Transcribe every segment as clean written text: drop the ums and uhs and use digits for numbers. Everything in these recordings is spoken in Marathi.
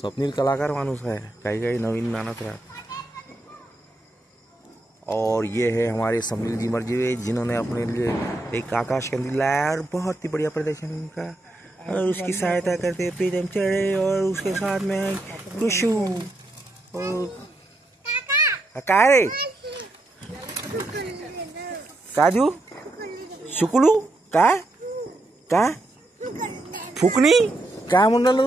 स्वप्नील कलाकार माणूस है, काही काही नवीन आणत राहत। और ये है हमारे स्वप्नील जी मर्जी जिन्होंने अपने लिए एक आकाश कंदील लाया और बहुत ही बढ़िया प्रदर्शन का, और उसकी सहायता करते प्रीतम चढ़े और उसके साथ में खुशू का रे काजू शुक्लू काय काय फुकणी काय म्हणाल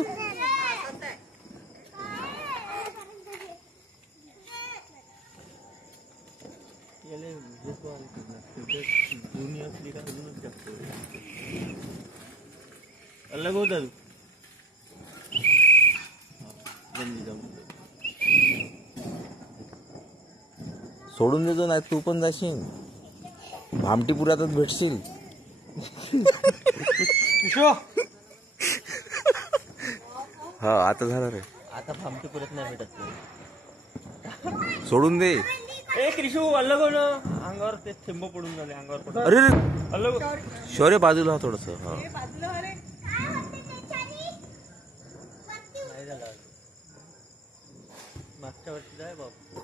अलग होता सोडून देतो नाही तू पण जाशील भामटीपुरातच भेटशील। हा आता झालं रे, आता भामटीपुरात नाही भेटत, सोडून दे। ए क्रिशू अलग हो ना, अंगावर ते थेंब पडून झाले अंगावर। अरे अलग शौर्य बाजूला थोडस। हा नाही झालं, मागच्या वर्षी जाय बाबू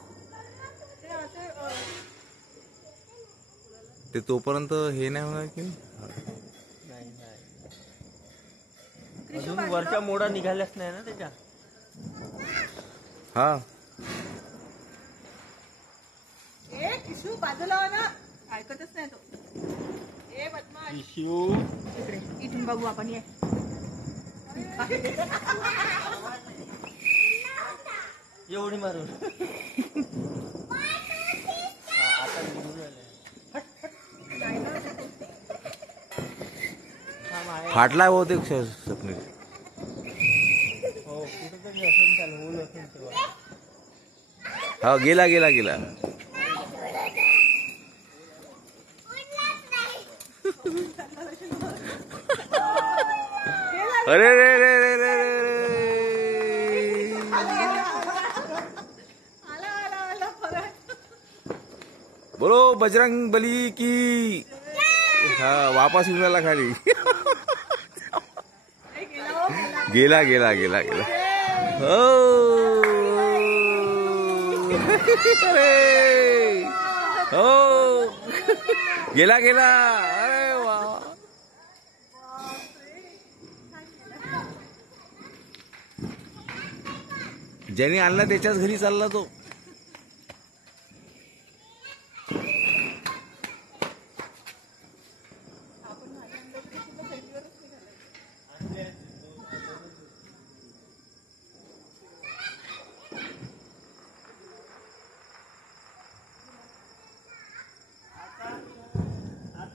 ते तोपर्यंत हे नाही होणार की नाही अजून वरच्या मोडा निघाल्याच नाही ना त्याच्या। हा किशू बाजूला हो ना, ऐकतच नाही तो। ए बदमाश क्रिशू इकडे इथून बघू आपण, ये एवढी मारून आता निघून आले। फाटलाय बहुतेक स्वप्नील। हो कुठेतरी असं त्याला होल असेल तेव्हा। हा गेला गेला गेला। अरे रे रे रे रे रे बोलो बजरंग बली की। हाँ वापस उड़ाला खाली। गेला गेला गेला गेला हो अरे हो गेला गेला। अरे वाह ज्याने आणला त्याच्याच घरी चालला तो।